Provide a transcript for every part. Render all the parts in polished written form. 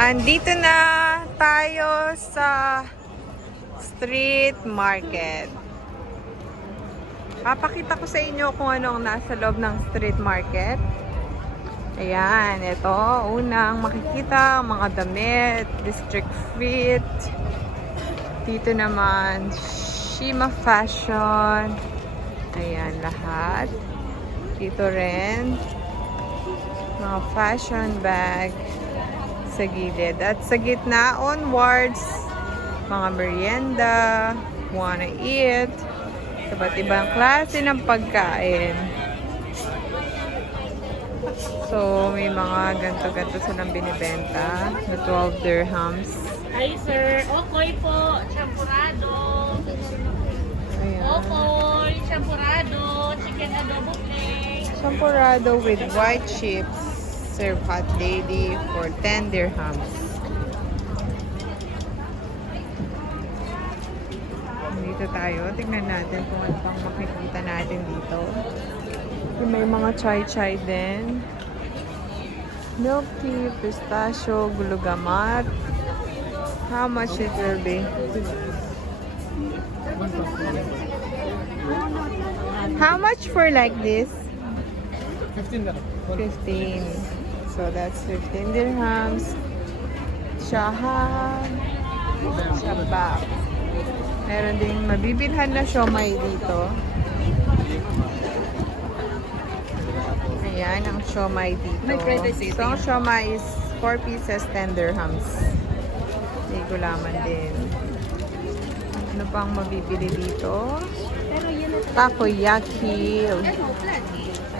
Andito na tayo sa street market. Papakita ko sa inyo kung ano ang nasa loob ng street market. Ayan, ito. Unang makikita, mga damit, district fit. Dito naman, Shima Fashion. Ayan, lahat. Dito rin, mga fashion bag sa gilid. At sa gitna, onwards, mga merienda, wanna eat, iba't ibang klase ng pagkain. So, may mga ganto-ganto silang binibenta na 12 dirhams. Hi sir, okoy po, champurado. Ayan. Okoy, champurado, chicken adobo plate. Champurado with white chips, serve hot daily for 10 dirhams. Dito tayo, tignan natin kung ano pang makikita natin dito. May mga chai-chai din. Milk tea, pistachio, gulugamat. How much it will be? How much for like this? 15 na. 15. So that's 15 dirhams. Shahab. Shabab. Meron ding mabibilhan na siomay dito. Ayan, ang siomay dito. So, ang siomay is 4 pieces, 10 dirhams. May gulaman din. Ano pang mabibili dito? Takoyaki.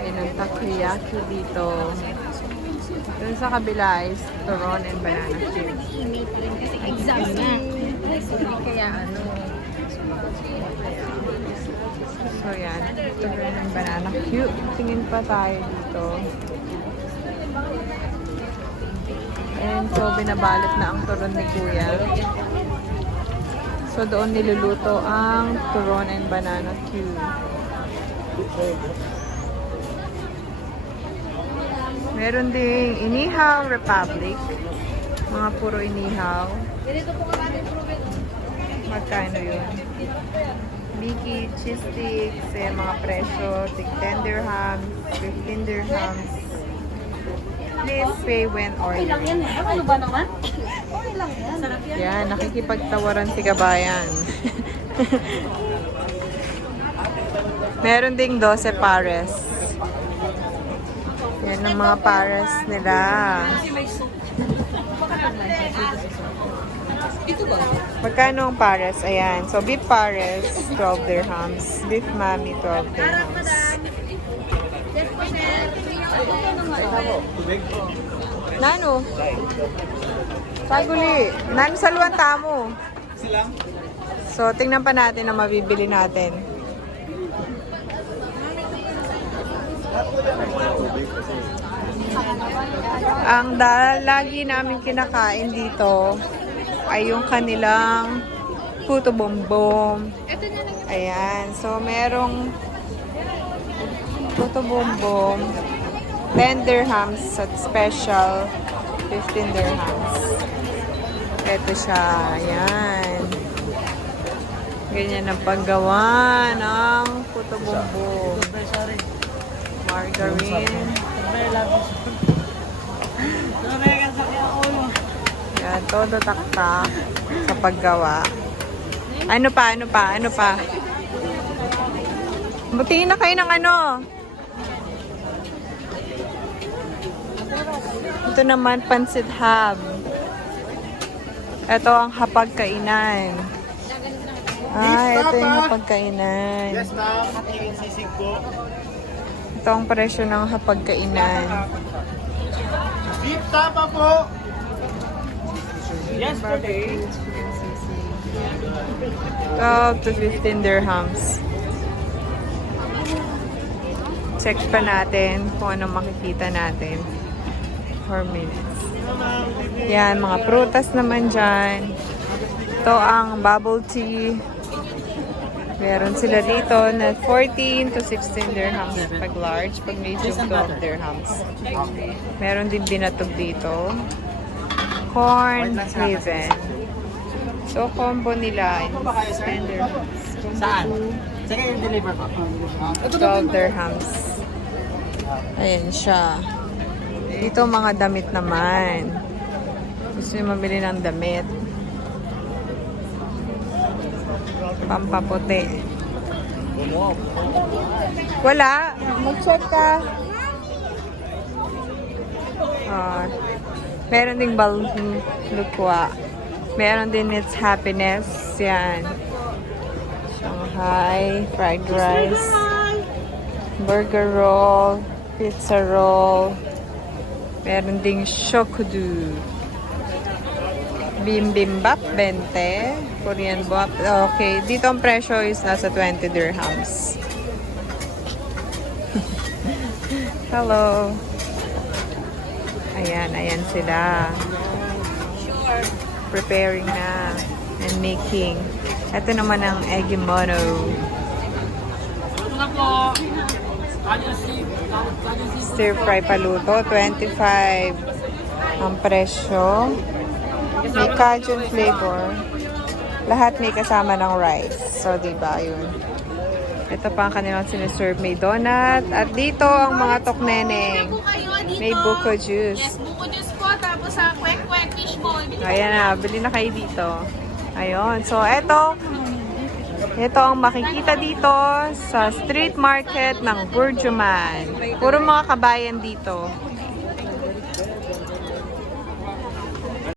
Ayun ang takoyaki dito. Dun sa kabila is turon and banana cube. Exam na. Kaya ano. So yan, turon and banana cube. Tingin pa tayo dito. And so binabalot na ang turon ni Kuya. So doon niluluto ang turon and banana cube. Meron ding inihaw Republic. Mga puro inihaw. Magkano yun? Biki, cheese sticks, mga presyo, 10 dirhams, 15 dirhams. Please pay when ordering. Ano ba naman? Okay lang yan. Sarap yan. Yan, nakikipagtawaran si kabayan. Meron ding 12 pares. Yan ang mga pares nila. Ito ba? Magkano ang pares? Ayan. So, beef pares, 12 dirhams. Beef mami, 12 dirhams. Nano? Saguli. Nano sa luwan tamo? So, tingnan pa natin ang mabibili natin. Ang lagi namin kinakain dito ay yung kanilang puto bombom. Ayan. So, merong puto bombom, 10 dirhams at special, 15 dirhams. Ito siya. Ayan. Ganyan ang paggawa ng puto bombom. Margarine. Yan, todo taktak sa paggawa. Ano pa? Butiin na kayo ng ano. Ito naman, pansit hab. Ito ang hapagkainan. Ito yung hapagkainan. Yes, ma'am. Sisig po. Ito ang presyo ng hapagkainan. Beef tapa po. Yesterday. 12 to 15 dirhams. Check pa natin kung anong makikita natin. 4 minutes. Yan, mga prutas naman dyan. Ito ang bubble tea. Meron sila dito na 14 to 16 dirhams pag large, pag medium 12 dirhams. Meron din binatog dito. corn haven. So, combo nila. Tender. Saan? Sige, deliver ko. 12 dirhams. Ayan siya. Dito mga damit naman. Gusto nyo mamili ng damit. Pampaputi. Wala. Mag-check ka. Meron ding balukwa. Meron din It's Happiness. Yan. Shanghai. Fried rice. Burger roll. Pizza roll. Meron ding shokudu. Bibimbap, 20. Korean bop. Okay. Dito ang presyo is nasa 20 dirhams. Hello. Ayan sila. Preparing na and making. Ito naman ang egimono. Stir fry paluto, 25 ang presyo. May Cajun flavor. Lahat may kasama ng rice. So, diba yun? Ito pa ang kanilang siniserve. May donut. At dito ang mga tokneneng. May buko juice. Yes, buko juice po. Tapos sa kwek-kwek fishball. Ayan na. Bili na kayo dito. Ayun. So, ito ang makikita dito sa street market ng Burjuman. Puro mga kabayan dito.